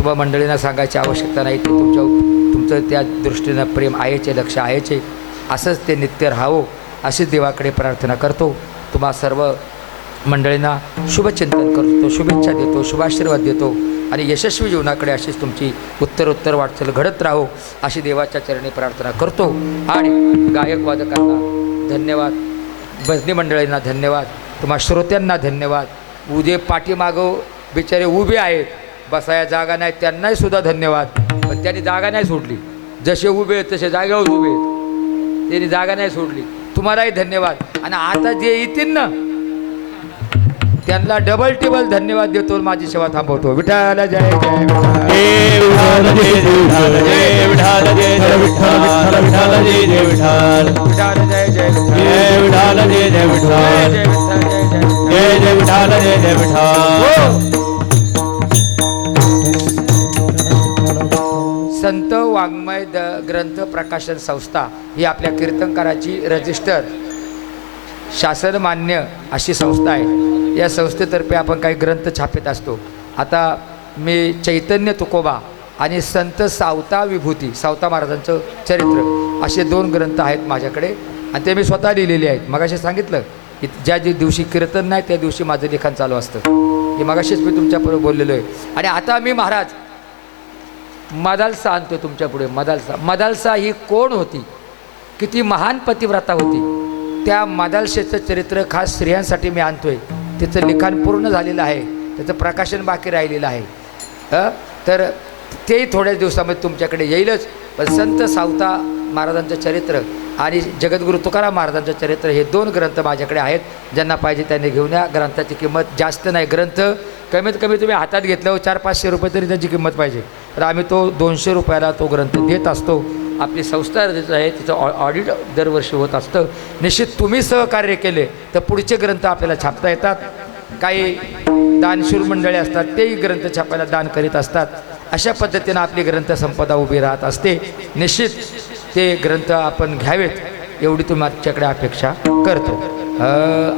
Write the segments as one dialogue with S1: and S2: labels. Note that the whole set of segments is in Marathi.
S1: तुम्हा मंडळींना सांगायची आवश्यकता नाही ते तुमच्या तुमचं त्या दृष्टीनं प्रेम आहेचे लक्ष आहेचे असंच ते नित्य राहावं अशी देवाकडे प्रार्थना करतो. तुम्हा सर्व मंडळींना शुभचिंतन करतो शुभेच्छा देतो शुभाशीर्वाद देतो आणि यशस्वी जीवनाकडे अशीच तुमची उत्तरोत्तर वाटचाल घडत राहो अशी देवाच्या चरणी प्रार्थना करतो. आणि गायक वादकांना धन्यवाद. भजनी मंडळींना धन्यवाद. तुम्हा श्रोत्यांना धन्यवाद. उदे पाठीमागं बिचारे उभे आहेत. बसाया जागा नाही त्यांनाही सुद्धा धन्यवाद. पण त्यांनी जागा नाही सोडली. जसे उभे आहेत तसे जागेवर उभे आहेत. त्यांनी जागा नाही सोडली. तुम्हालाही धन्यवाद. आणि आता जे येतील ना त्यांना डबल टेबल धन्यवाद देतो माझी सेवा थांबवतो. विठाला जय जय
S2: विठाल जय जय विठाल विठाल जय जय विठाल
S1: विठाल जय जय
S2: विठाल जय जय विठाल
S1: जय जय जय विठ्ठल.
S2: जय जय विठाल जय जय विठाल
S1: संत वाङ्मय द ग्रंथ प्रकाशन संस्था ही आपल्या कीर्तनकाराची रजिस्टर शासनमान्य अशी संस्था आहे. या संस्थेतर्फे आपण काही ग्रंथ छापित असतो. आता मी चैतन्य तुकोबा आणि संत सावता विभूती सावता महाराजांचं चरित्र असे दोन ग्रंथ आहेत माझ्याकडे आणि ते मी स्वतः लिहिलेले आहेत. मगाशी सांगितलं की ज्या जी दिवशी कीर्तन नाही त्या दिवशी माझं लिखाण चालू असतं. हे मगाशीच मी तुमच्याबरोबर बोललेलो आहे. आणि आता मी महाराज मदालसा आणतो तुमच्यापुढे मदालसा. मदालसा ही कोण होती? किती महान पतिव्रता होती. त्या मदालशेचं चरित्र खास स्त्रियांसाठी मी आणतोय. त्याचं लिखाण पूर्ण झालेलं आहे. त्याचं प्रकाशन बाकी राहिलेलं आहे. तर तेही थोड्याच दिवसामध्ये तुमच्याकडे येईलच. पण संत सावता महाराजांचं चरित्र आणि जगद्गुरू तुकाराम महाराजांचं चरित्र हे दोन ग्रंथ माझ्याकडे आहेत. ज्यांना पाहिजे त्यांनी घेऊन या. ग्रंथाची किंमत जास्त नाही. ग्रंथ कमीत कमी तुम्ही हातात घेतल्यावर चार पाचशे रुपये तरी त्याची किंमत पाहिजे. तर आम्ही तो दोनशे रुपयाला तो ग्रंथ देत असतो. आपली संस्था आहे. तिचं ऑ ऑडिट दरवर्षी होत असतं. निश्चित तुम्ही सहकार्य केले तर पुढचे ग्रंथ आपल्याला छापता येतात. काही दानशूर मंडळी असतात तेही ग्रंथ छापायला दान करीत असतात. अशा पद्धतीनं आपली ग्रंथसंपदा उभी राहत असते. निश्चित ते ग्रंथ आपण घ्यावेत एवढी तुमच्याकडे अपेक्षा करतो.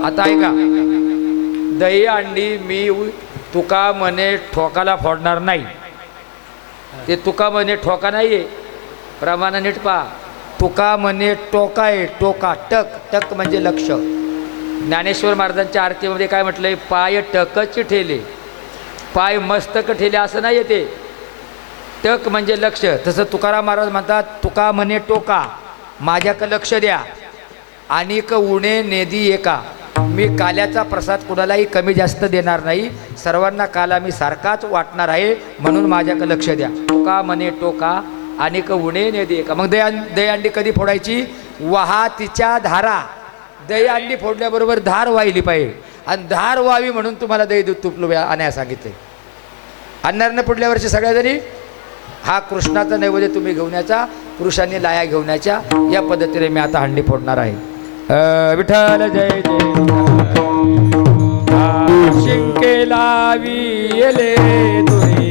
S1: आता ऐका. दही अंडी मी तुका म्हणे ठोकाला फोडणार नाही. ते तुका म्हणे ठोका नाही आहे प्रमाण नीट पहा. तुका म्हणे टोका आहे टोका. टक टक म्हणजे लक्ष. ज्ञानेश्वर महाराजांच्या आरतीमध्ये काय म्हटलंय? पाय टकच ठेले. पाय मस्तक ठेले असं नाही ते. टक म्हणजे लक्ष. तसं तुकाराम महाराज म्हणतात तुका म्हणे टोका माझ्याकडं लक्ष द्या. आणि क उणे नेदी एका. मी काल्याचा प्रसाद कुणालाही कमी जास्त देणार नाही. सर्वांना काला मी सारखाच वाटणार आहे म्हणून माझ्याकडे लक्ष द्या. टोका म्हणे टोका आणि क उणे नेदी एका. मग दया दही कधी फोडायची? वाहातीच्या धारा. दही फोडल्याबरोबर धार वाहिली पाहिजे. आणि धार व्हावी म्हणून तुम्हाला दही दूध तुपलो आणायला सांगितले अन्नारनं पुढल्या वर्षी सगळ्या जरी हा कृष्णाचा नैवेद्य तुम्ही घेऊन याचा पुरुषांनी लाया घेऊन याच्या या पद्धतीने मी आता हंडी फोडणार आहे. विठ्ठल जय जय. शिंकेला वियले तुरे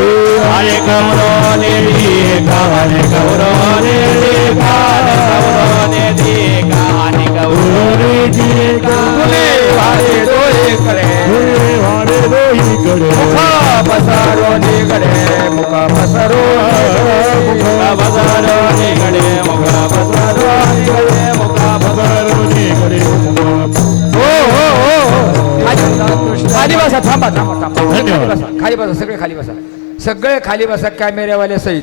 S3: हरे गौरव ने देखा हरे
S2: गौरव ने देखा हरे गौरव ने देखा हरे गौरव ने देखा फुले वारे दोही कडे फुले
S3: वारे दोही कडे
S1: मुखा पसारो निकडे
S2: मुखा पसारो मुखा पसारो निकडे मुखा पसारो निकडे मुखा पसारो निकडे हो हो हो खाली बसा थांबा थांबा थांबा खाली
S1: बसा सगळे खाली बसा. सगळे खाली बसा कॅमेऱ्यावाले सहित.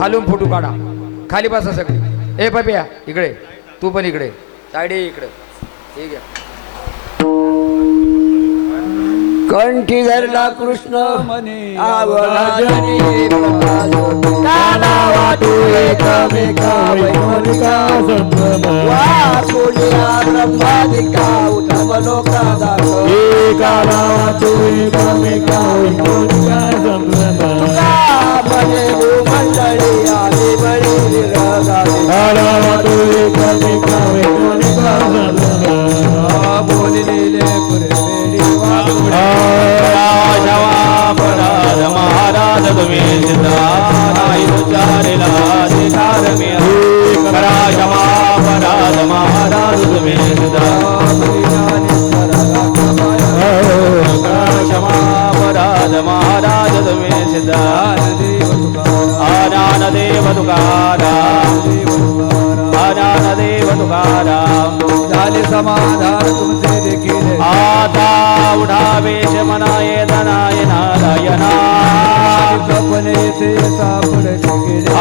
S1: खालून फोटो काढा. खाली बसा सगळे. ए पप्या इकडे. तू पण इकडे. साडी इकडे. ठीक आहे.
S4: कंठी धरला कृष्ण.
S3: मनी
S4: वाटू एकमेका
S3: तुमचे देखील.
S2: आता उठावेश मनाय धनाय नारायणा.
S3: सपने ते सापडचे गेले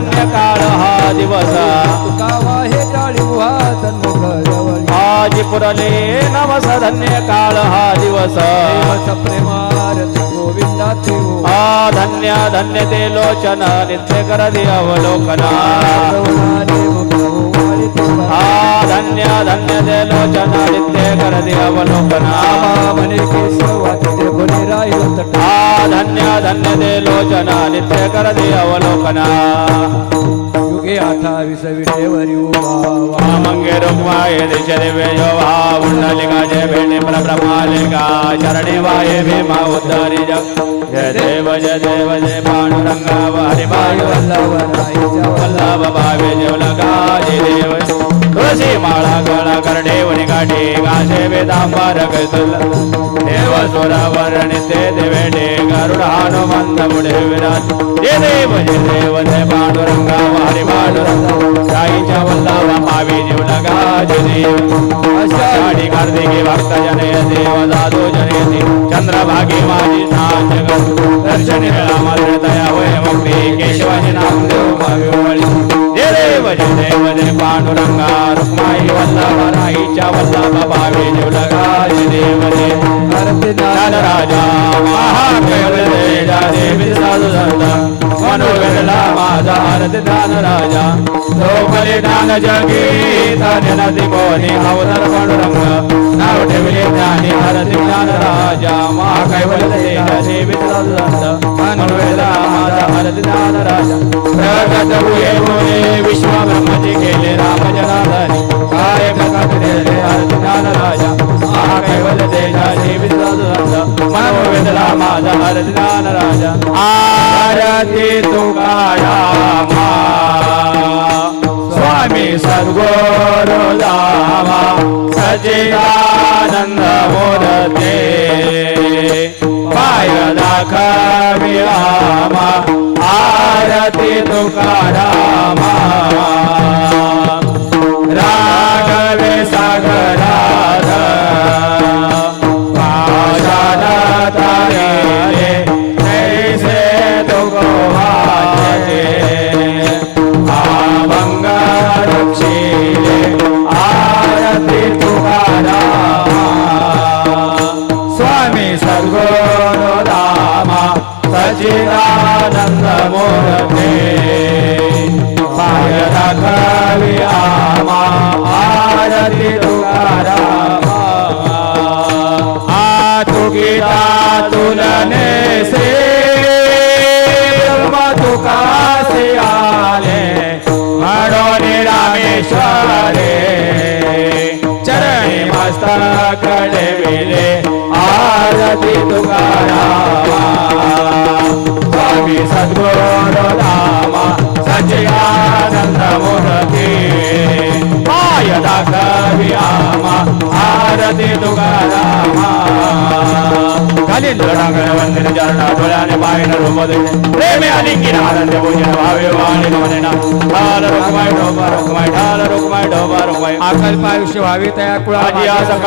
S2: धन्य काळ हा दिवस.
S3: तुकावा हे
S2: आजी पुरले नवस धन्य काळ हा दिवस.
S3: प्रेमारती गोविंदा
S2: आ धन्य धन्य ते लोचन नित्य कर दे अवलोकना आ धन्य धन्य ते लोचन नित्य कर दे अवलोकना. लोचन नित्य कर दे अवलोकना.
S3: युगे अठ्ठावीस विटेवरी उभा
S2: मंगे रुक्माय दिश दिव्य जो भाव उंडलिका जय भेणे प्रभ्रमालिका चरणे वाये भीमा उद्धरी जग जय देव जय देव जय पांडुरंगा हरि भाई
S3: वल्लवराईच्या
S2: वल्लभ भावे जेवलगा जय देव तुळशी माळा गळा करडे वणी गाठी गाशे वेदांबर कैतुल देव सुरवर ते देवेडे गरुड हनुमंत पुढे विराज. हे देव हे देव जय पांडुरंगा वारी पांडुरंगा. साईच्या वल्लभ भावे जेवलगा जय देव आषाढी कार्तिकी भक्त जने देव दादो जने चंद्रभागी माझी नाच दर्शन रामात्र दया होय मुक्ती केशवाची नाम देव मावी जय देव जय देव जय पांडुरंगा वल्लभ भावे ज्ञान राजा देवी साधू संत माझा दान राजा लोकले दान जगी नदी अवतार पांडुरंग नाव ठेवले ज्ञानी आरती ज्ञान राजा महाकैवल देवी साधू संत माझा दान राजा प्रगत विश्व ब्रह्मजी केले राम राजा महाकैवल तेजा देवी साधू संत मनोवेला माझा आरती दान राजा आरती तुकारामा तुकासे आले म्हणून रामेश्वरे चरणी मस्तकडे विले आरती तुकारामा. स्वामी सद्गुरु रामा सचिदानंद मूर्ती. पाय दाखवी आरती तुकारामा. खाली लढा गणवंदन चरणा
S1: अकल्प आयुष्य व्हावे तया
S2: आजी या
S1: कुळा
S2: सकळ